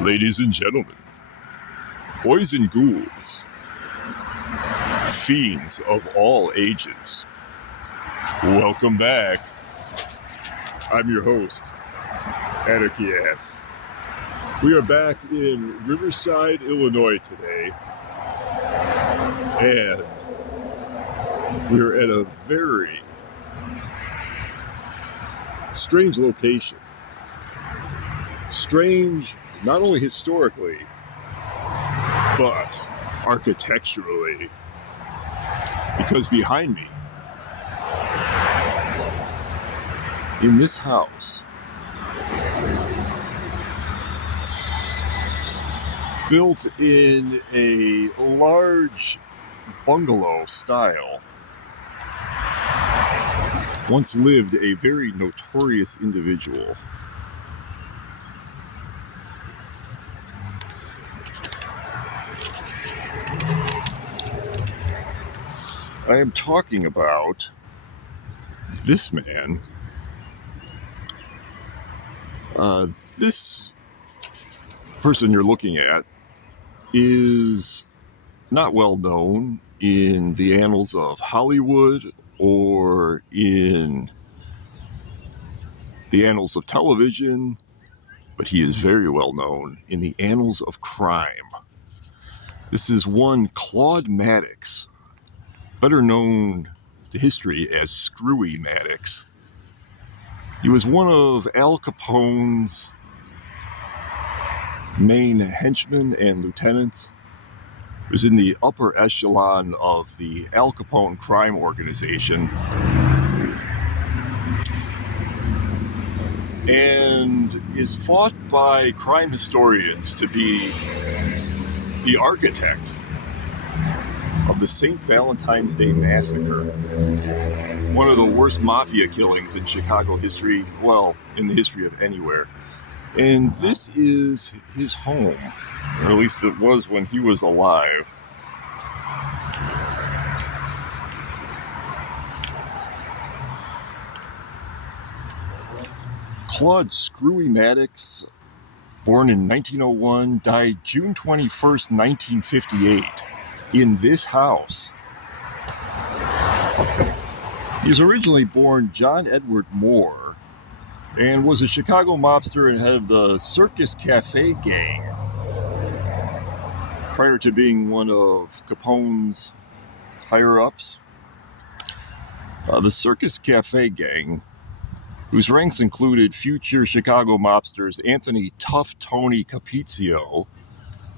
Ladies and gentlemen, boys and ghouls, fiends of all ages, welcome back. I'm your host, Anarchy Ass. We are back in Riverside, Illinois today, and we're at a very strange location. Strange not only historically, but architecturally. Because behind me, in this house, built in a large bungalow style, once lived a very notorious individual. I am talking about this man. This person you're looking at is not well known in the annals of Hollywood or in the annals of television, but he is very well known in the annals of crime. This is one Claude Maddox, better known to history as Screwy Maddox. He was one of Al Capone's main henchmen and lieutenants. He was in the upper echelon of the Al Capone crime organization, and is thought by crime historians to be the architect of the St. Valentines Day Massacre, one of the worst mafia killings in Chicago history, well, in the history of anywhere. And this is his home, or at least it was when he was alive. Claude Screwy Maddox, born in 1901, died June 21st, 1958. In this house. He was originally born John Edward Moore and was a Chicago mobster and head of the Circus Cafe gang prior to being one of Capone's higher-ups. The Circus Cafe gang, whose ranks included future Chicago mobsters Anthony Tough Tony Capizio,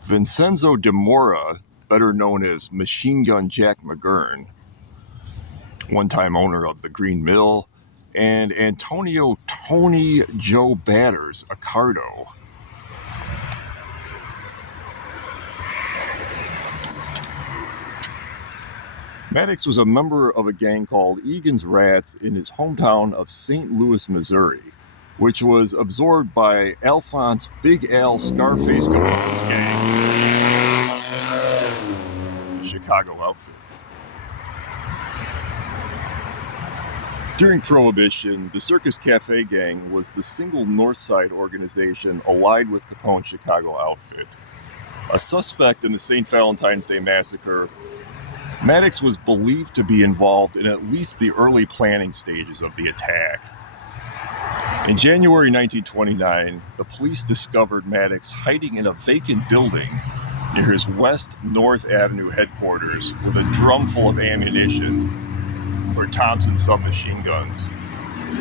Vincenzo de Mora, better known as Machine Gun Jack McGurn, one-time owner of the Green Mill, and Antonio Tony Joe Batters Accardo. Maddox was a member of a gang called Egan's Rats in his hometown of St. Louis, Missouri, which was absorbed by Alphonse Big Al Scarface Capone's gang, the Chicago outfit. During Prohibition, the Circus Cafe gang was the single North Side organization allied with Capone's Chicago outfit. A suspect in the St. Valentine's Day Massacre, Maddox was believed to be involved in at least the early planning stages of the attack. In January 1929, the police discovered Maddox hiding in a vacant building near his West North Avenue headquarters with a drum full of ammunition for Thompson submachine guns,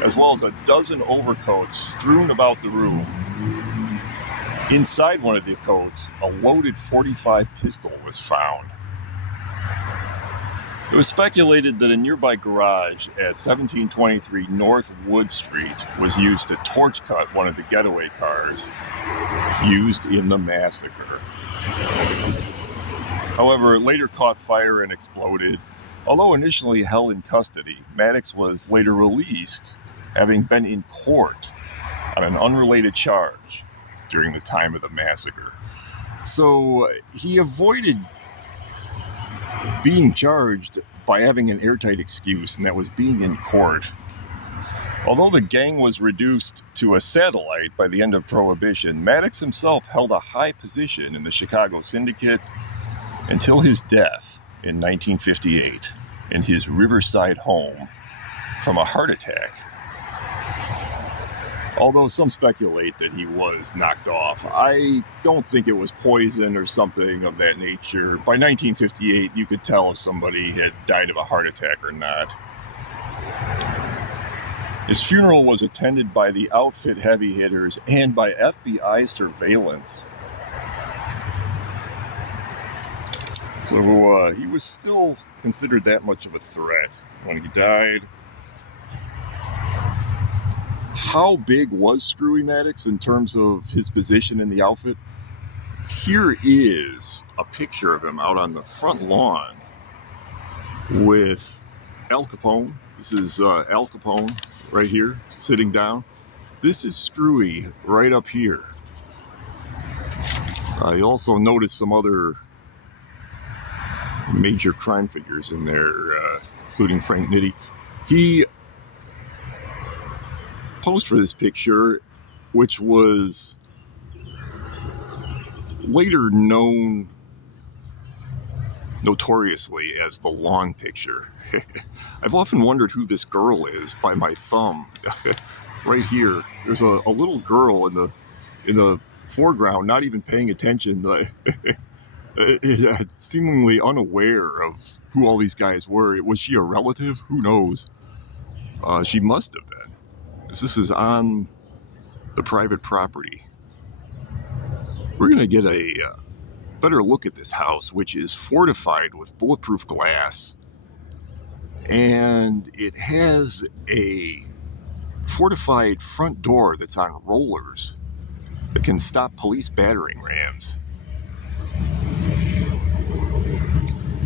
as well as a dozen overcoats strewn about the room. Inside one of the coats, a loaded .45 pistol was found. It was speculated that a nearby garage at 1723 North Wood Street was used to torch cut one of the getaway cars used in the massacre. However, it later caught fire and exploded. Although initially held in custody, Maddox was later released, having been in court on an unrelated charge during the time of the massacre. So he avoided being charged by having an airtight excuse, and that was being in court. Although the gang was reduced to a satellite by the end of Prohibition, Maddox himself held a high position in the Chicago syndicate until his death in 1958 in his Riverside home from a heart attack. Although some speculate that he was knocked off, I don't think it was poison or something of that nature. By 1958, you could tell if somebody had died of a heart attack or not. His funeral was attended by the outfit heavy hitters and by FBI surveillance. So he was still considered that much of a threat when he died. How big was Screwy Maddox in terms of his position in the outfit? Here is a picture of him out on the front lawn with Al Capone. This is Al Capone right here, sitting down. This is Screwy right up here. I also noticed some other major crime figures in there, including Frank Nitti. He posed for this picture, which was later known notoriously as the lawn picture. I've often wondered who this girl is by my thumb. Right here, there's a little girl in the foreground, not even paying attention, seemingly unaware of who all these guys were. Was she a relative? Who knows? She must have been. This is on the private property. We're going to get a better look at this house, which is fortified with bulletproof glass. And it has a fortified front door that's on rollers that can stop police battering rams.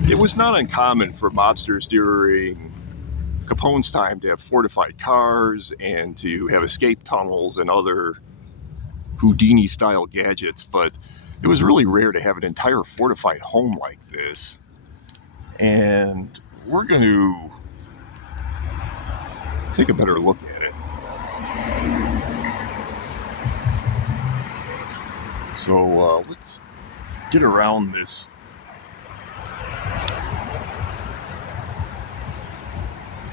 It was not uncommon for mobsters during Capone's time to have fortified cars and to have escape tunnels and other Houdini-style gadgets, but it was really rare to have an entire fortified home like this. And we're going to take a better look at it. So let's get around this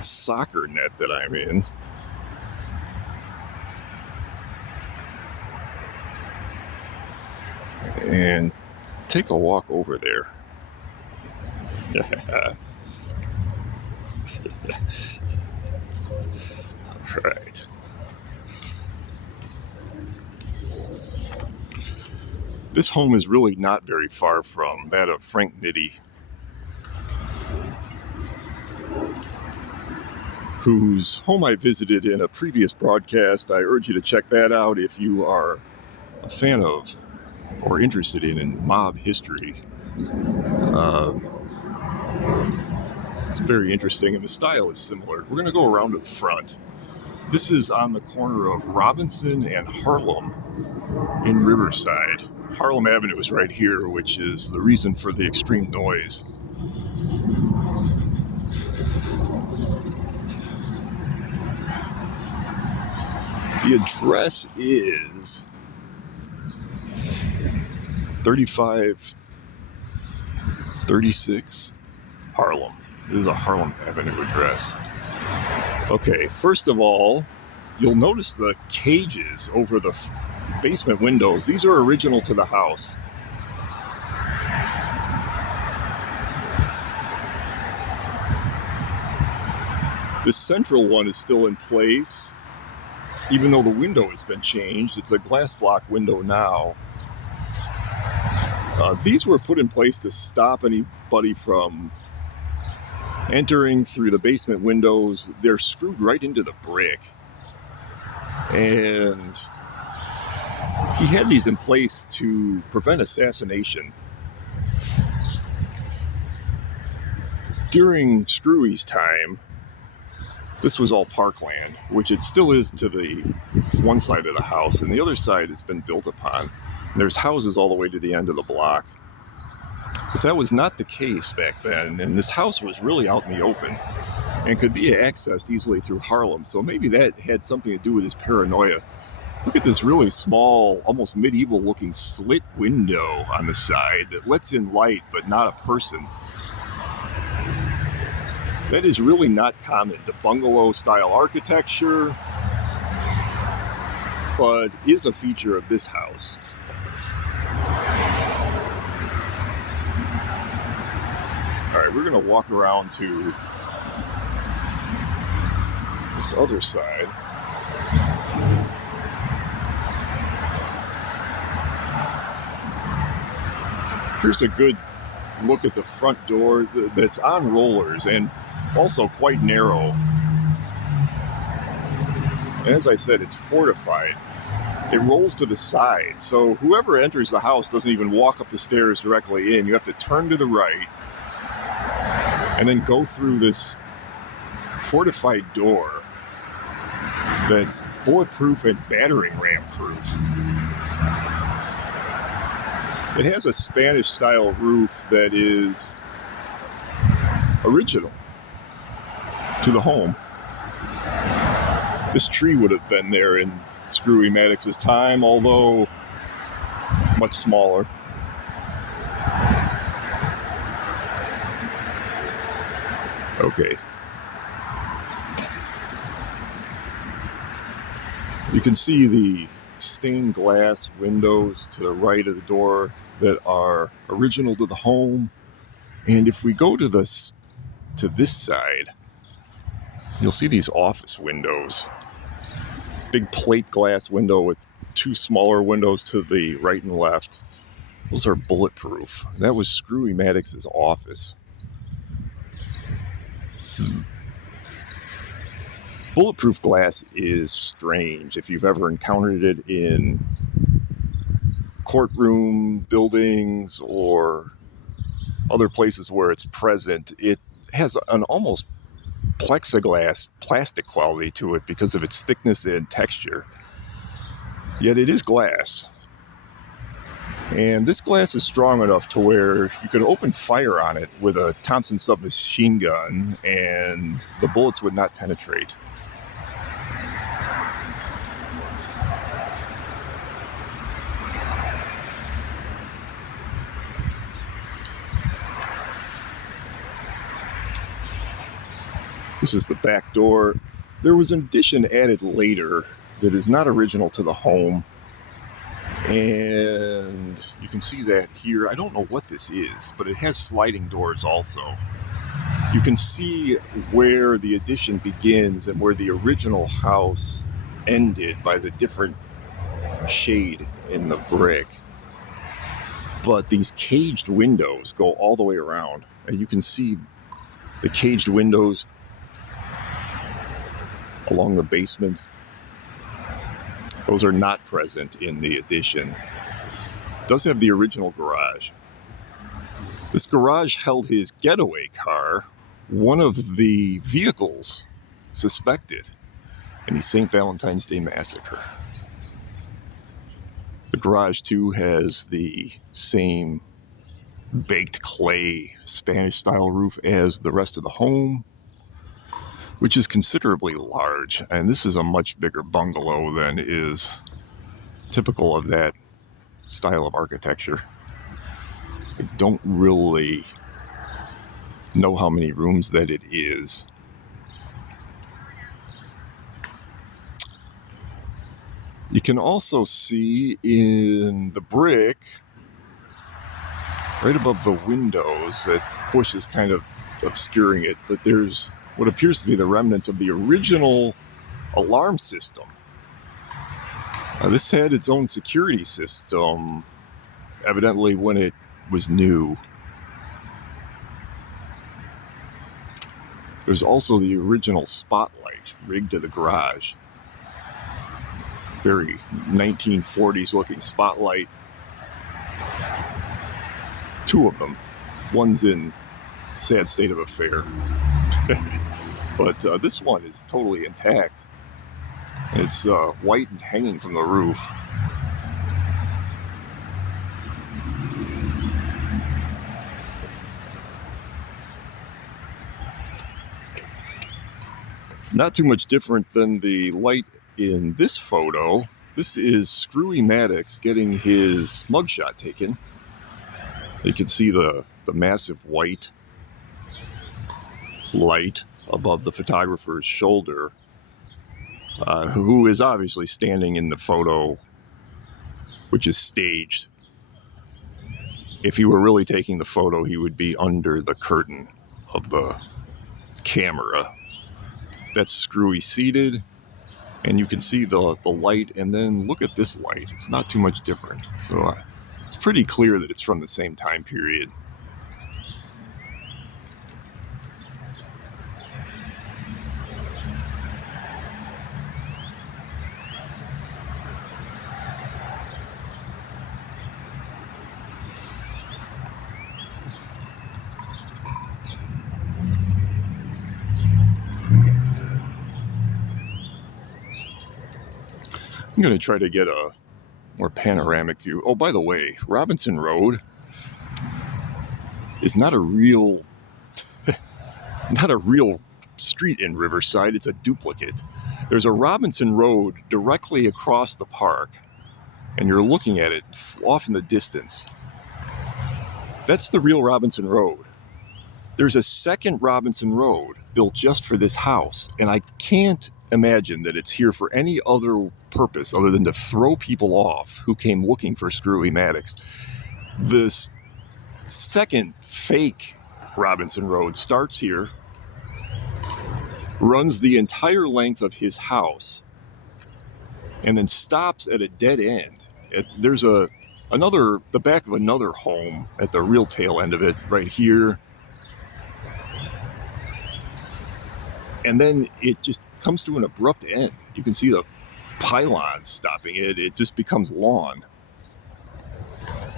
soccer net that I'm in. And take a walk over there. All right. This home is really not very far from that of Frank Nitti, whose home I visited in a previous broadcast. I urge you to check that out if you are a fan of or interested in mob history. It's very interesting, and the style is similar. We're going to go around to the front. This is on the corner of Robinson and Harlem in Riverside. Harlem Avenue is right here, which is the reason for the extreme noise. The address is 3536 Harlem. This is a Harlem Avenue address. Okay, first of all, you'll notice the cages over the basement windows. These are original to the house. The central one is still in place, even though the window has been changed. It's a glass block window now. These were put in place to stop anybody from entering through the basement windows. They're screwed right into the brick. And he had these in place to prevent assassination. During Screwy's time, this was all parkland, which it still is to the one side of the house, and the other side has been built upon. There's houses all the way to the end of the block. But that was not the case back then, and this house was really out in the open. and could be accessed easily through Harlem. So maybe that had something to do with his paranoia. Look at this really small, almost medieval-looking slit window on the side that lets in light, but not a person. That is really not common to bungalow-style architecture, but is a feature of this house. All right, we're going to walk around to this other side. Here's a good look at the front door that's on rollers and also quite narrow. And as I said, it's fortified. It rolls to the side, so whoever enters the house doesn't even walk up the stairs directly in. You have to turn to the right and then go through this fortified door that's bulletproof and battering ram proof. It has a Spanish-style roof that is original to the home. This tree would have been there in Screwy Maddox's time, although much smaller. Okay. You can see the stained glass windows to the right of the door that are original to the home. And if we go to this side, you'll see these office windows. Big plate glass window with two smaller windows to the right and left. Those are bulletproof. That was Screwy Maddox's office. Bulletproof glass is strange. If you've ever encountered it in courtroom buildings or other places where it's present, it has an almost plexiglass plastic quality to it because of its thickness and texture. Yet it is glass. And this glass is strong enough to where you could open fire on it with a Thompson submachine gun and the bullets would not penetrate. This is the back door. There was an addition added later that is not original to the home. And you can see that here. I don't know what this is, but it has sliding doors also. You can see where the addition begins and where the original house ended by the different shade in the brick. But these caged windows go all the way around. And you can see the caged windows along the basement. Those are not present in the addition. It does have the original garage. This garage held his getaway car, one of the vehicles suspected in the St. Valentine's Day Massacre. The garage, too, has the same baked clay Spanish-style roof as the rest of the home, which is considerably large. And this is a much bigger bungalow than is typical of that style of architecture. I don't really know how many rooms that it is. You can also see in the brick, right above the windows, that bush is kind of obscuring it, but there's what appears to be the remnants of the original alarm system. This had its own security system, evidently when it was new. There's also the original spotlight rigged to the garage. Very 1940s looking spotlight. Two of them. One's in sad state of affair. But this one is totally intact. It's white and hanging from the roof. Not too much different than the light in this photo. This is Screwy Maddox getting his mugshot taken. You can see the massive white light above the photographer's shoulder, who is obviously standing in the photo, which is staged. If he were really taking the photo, he would be under the curtain of the camera. That's Screwy seated, and you can see the light, and then look at this light. It's not too much different. So it's pretty clear that it's from the same time period. I'm going to try to get a more panoramic view. Oh, by the way, Robinson Road is not a real street in Riverside. It's a duplicate. There's a Robinson Road directly across the park, and you're looking at it off in the distance. That's the real Robinson Road. There's a second Robinson Road built just for this house, and I can't imagine that it's here for any other purpose other than to throw people off who came looking for Screwy Maddox. This second fake Robinson Road starts here, runs the entire length of his house, and then stops at a dead end. There's the back of another home at the real tail end of it right here. And then it just comes to an abrupt end. You can see the pylons stopping it. It just becomes lawn,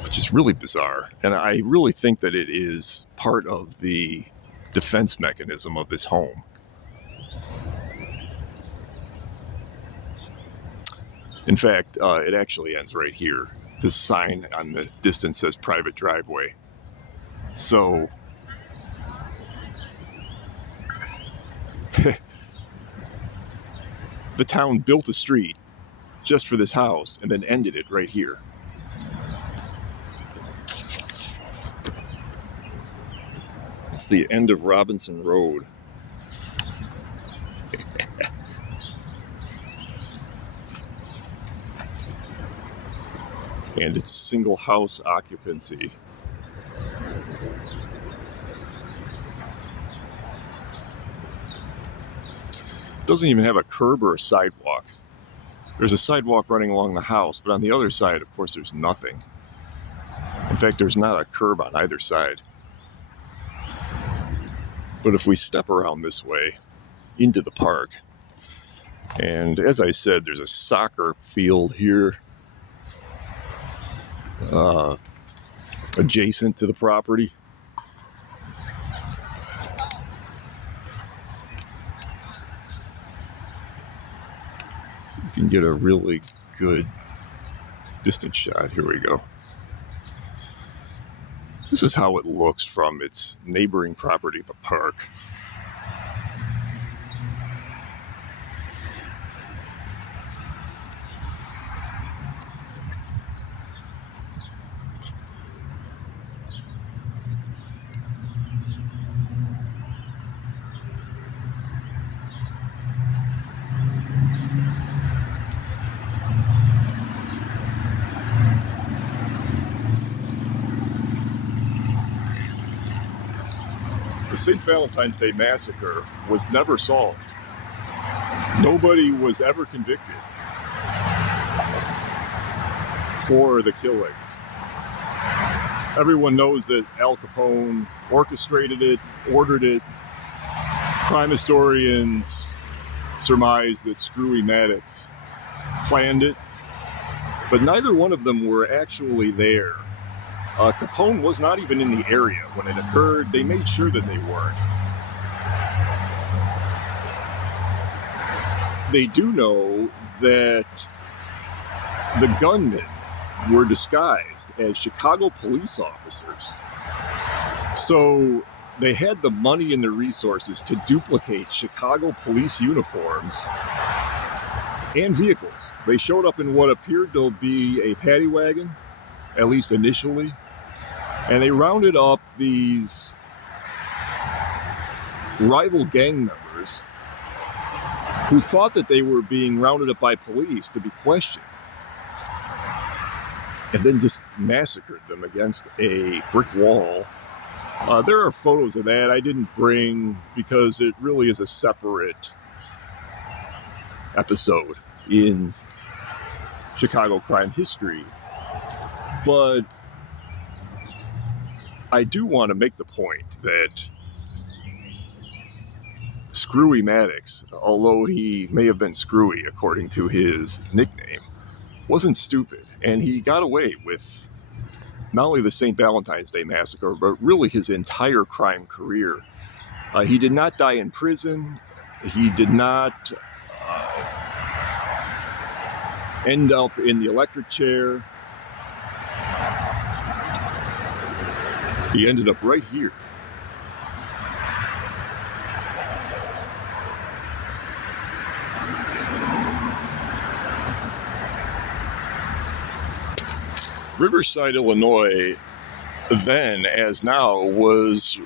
which is really bizarre. And I really think that it is part of the defense mechanism of this home. In fact, it actually ends right here. This sign on the distance says private driveway. So the town built a street just for this house and then ended it right here. It's the end of Robinson Road. And it's single house occupancy. Doesn't even have a curb or a sidewalk. There's a sidewalk running along the house, but on the other side, of course, there's nothing. In fact, there's not a curb on either side. But if we step around this way into the park, and as I said, there's a soccer field here adjacent to the property. You can get a really good distance shot. Here we go. This is how it looks from its neighboring property, the park. The St. Valentines Day Massacre was never solved. Nobody was ever convicted for the killings. Everyone knows that Al Capone orchestrated it, ordered it. Crime historians surmise that Screwy Maddox planned it, but neither one of them were actually there. Capone was not even in the area when it occurred. They made sure that they weren't. They do know that the gunmen were disguised as Chicago police officers. So they had the money and the resources to duplicate Chicago police uniforms and vehicles. They showed up in what appeared to be a paddy wagon, at least initially, and they rounded up these rival gang members who thought that they were being rounded up by police to be questioned, and then just massacred them against a brick wall. There are photos of that I didn't bring because it really is a separate episode in Chicago crime history. But I do want to make the point that Screwy Maddox, although he may have been Screwy according to his nickname, wasn't stupid, and he got away with not only the St. Valentines Day Massacre, but really his entire crime career. He did not die in prison. He did not end up in the electric chair. He ended up right here. Riverside, Illinois, then as now, was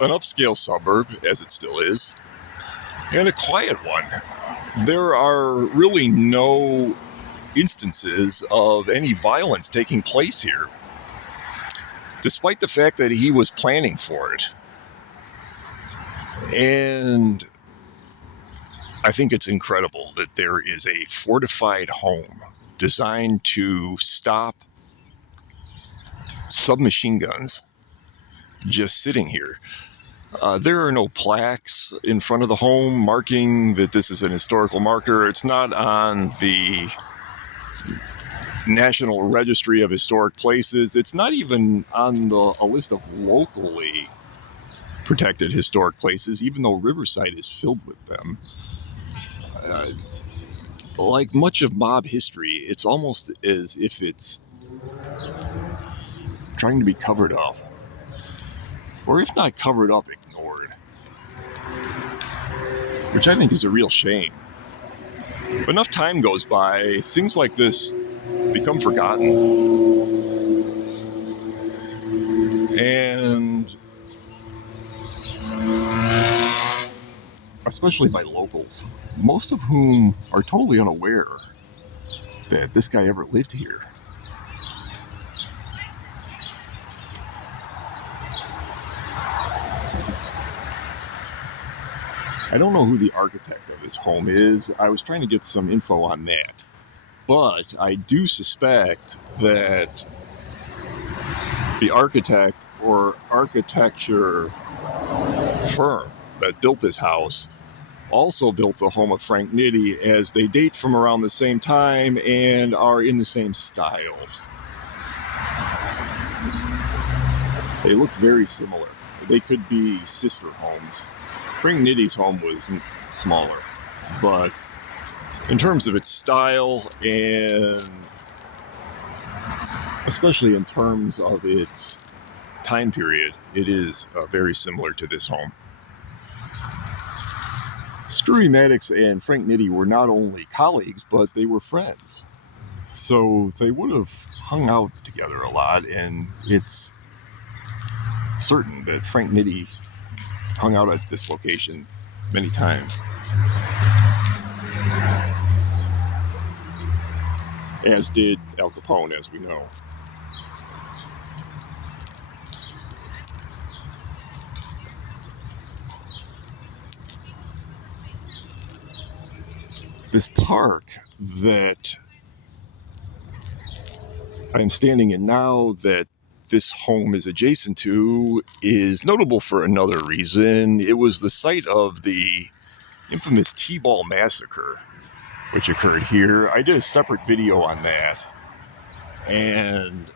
an upscale suburb, as it still is, and a quiet one. There are really no instances of any violence taking place here, despite the fact that he was planning for it. And I think it's incredible that there is a fortified home designed to stop submachine guns just sitting here. There are no plaques in front of the home marking that this is an historical marker. It's not on the National Registry of Historic Places. It's not even on a list of locally protected historic places, even though Riverside is filled with them. Like much of mob history, it's almost as if it's trying to be covered up, or if not covered up, ignored, which I think is a real shame. But enough time goes by, things like this become forgotten, and especially by locals, most of whom are totally unaware that this guy ever lived here. I don't know who the architect of this home is. I was trying to get some info on that. But I do suspect that the architect or architecture firm that built this house also built the home of Frank Nitti, as they date from around the same time and are in the same style. They look very similar. They could be sister homes. Frank Nitti's home was smaller, but in terms of its style and especially in terms of its time period, it is very similar to this home. Screwy Maddox and Frank Nitti were not only colleagues, but they were friends. So they would have hung out together a lot, and it's certain that Frank Nitti hung out at this location many times, as did Al Capone, as we know. This park that I'm standing in now, that this home is adjacent to, is notable for another reason. It was the site of the infamous T-Ball Massacre, which occurred here. I did a separate video on that, and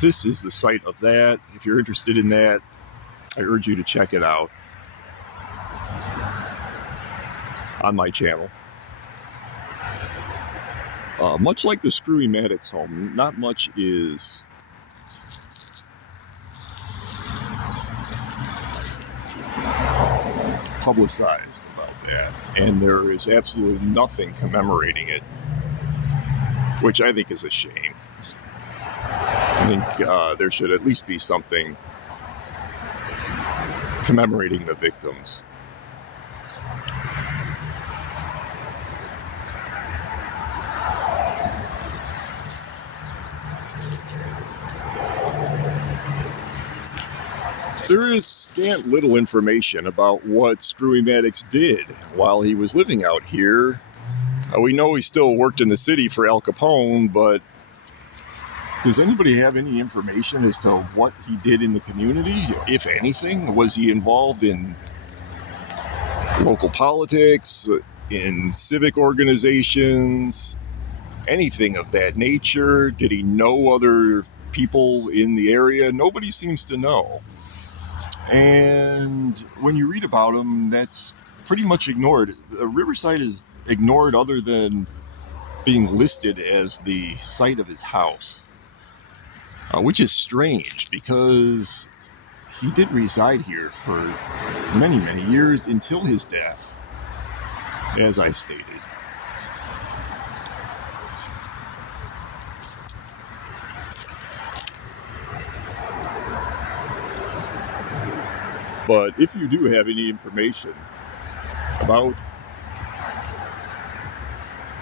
this is the site of that. If you're interested in that, I urge you to check it out on my channel. Much like the Screwy Maddox home, not much is publicized about that, and there is absolutely nothing commemorating it, which I think is a shame. I think there should at least be something commemorating the victims. There is scant little information about what Screwy Maddox did while he was living out here. We know he still worked in the city for Al Capone, but does anybody have any information as to what he did in the community, if anything? Was he involved in local politics, in civic organizations, anything of that nature? Did he know other people in the area? Nobody seems to know. And when you read about him, that's pretty much ignored. Riverside is ignored other than being listed as the site of his house, which is strange because he did reside here for many, many years until his death, as I stated. But if you do have any information about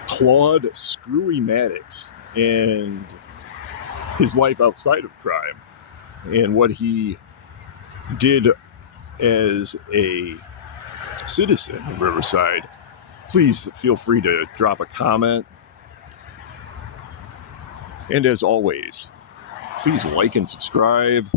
Claude Screwy Maddox and his life outside of crime and what he did as a citizen of Riverside, please feel free to drop a comment. And as always, please like and subscribe.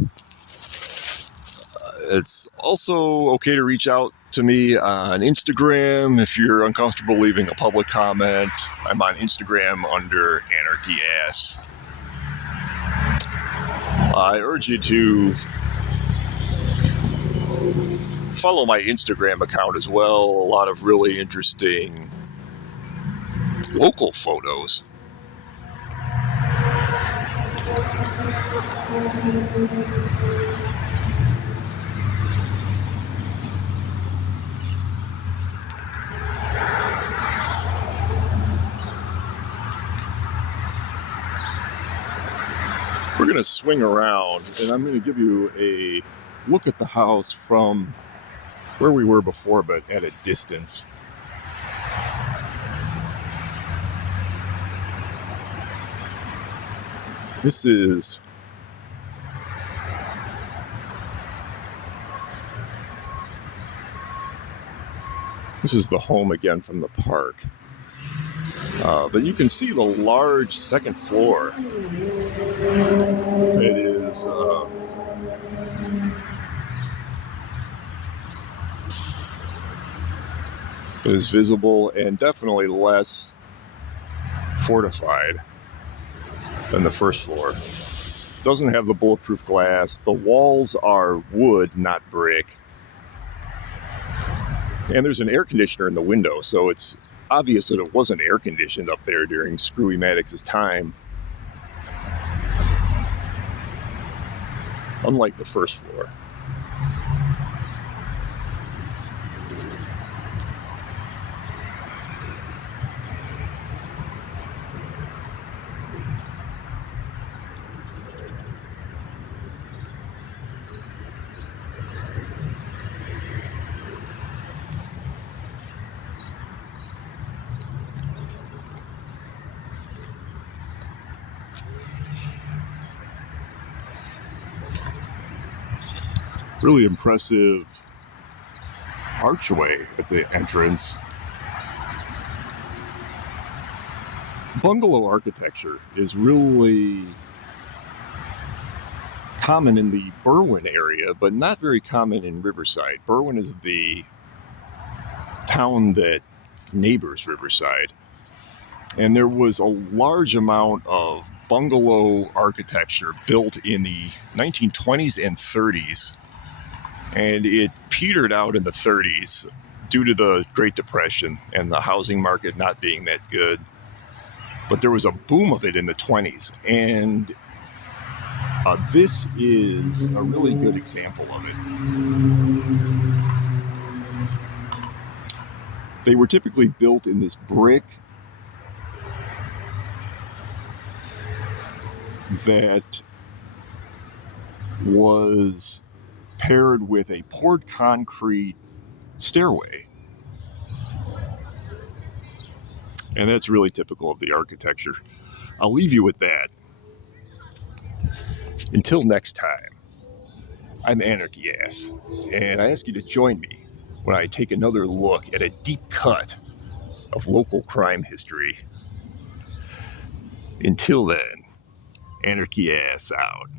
It's also okay to reach out to me on Instagram if you're uncomfortable leaving a public comment. I'm on Instagram under AnarchyAss. I urge you to follow my Instagram account as well. A lot of really interesting local photos. We're going to swing around, and I'm going to give you a look at the house from where we were before, but at a distance. This is the home again from the park. But you can see the large second floor. It is visible and definitely less fortified than the first floor. Doesn't have the bulletproof glass. The walls are wood, not brick. And there's an air conditioner in the window, so it's obvious that it wasn't air conditioned up there during Screwy Maddox's time. Unlike the first floor. Really impressive archway at the entrance. Bungalow architecture is really common in the Berwyn area, but not very common in Riverside. Berwyn is the town that neighbors Riverside. And there was a large amount of bungalow architecture built in the 1920s and 30s. And it petered out in the 30s due to the Great Depression and the housing market not being that good. But there was a boom of it in the 20s. And this is a really good example of it. They were typically built in this brick that was paired with a poured concrete stairway. And that's really typical of the architecture. I'll leave you with that. Until next time, I'm Anarchy Ass, and I ask you to join me when I take another look at a deep cut of local crime history. Until then, Anarchy Ass out.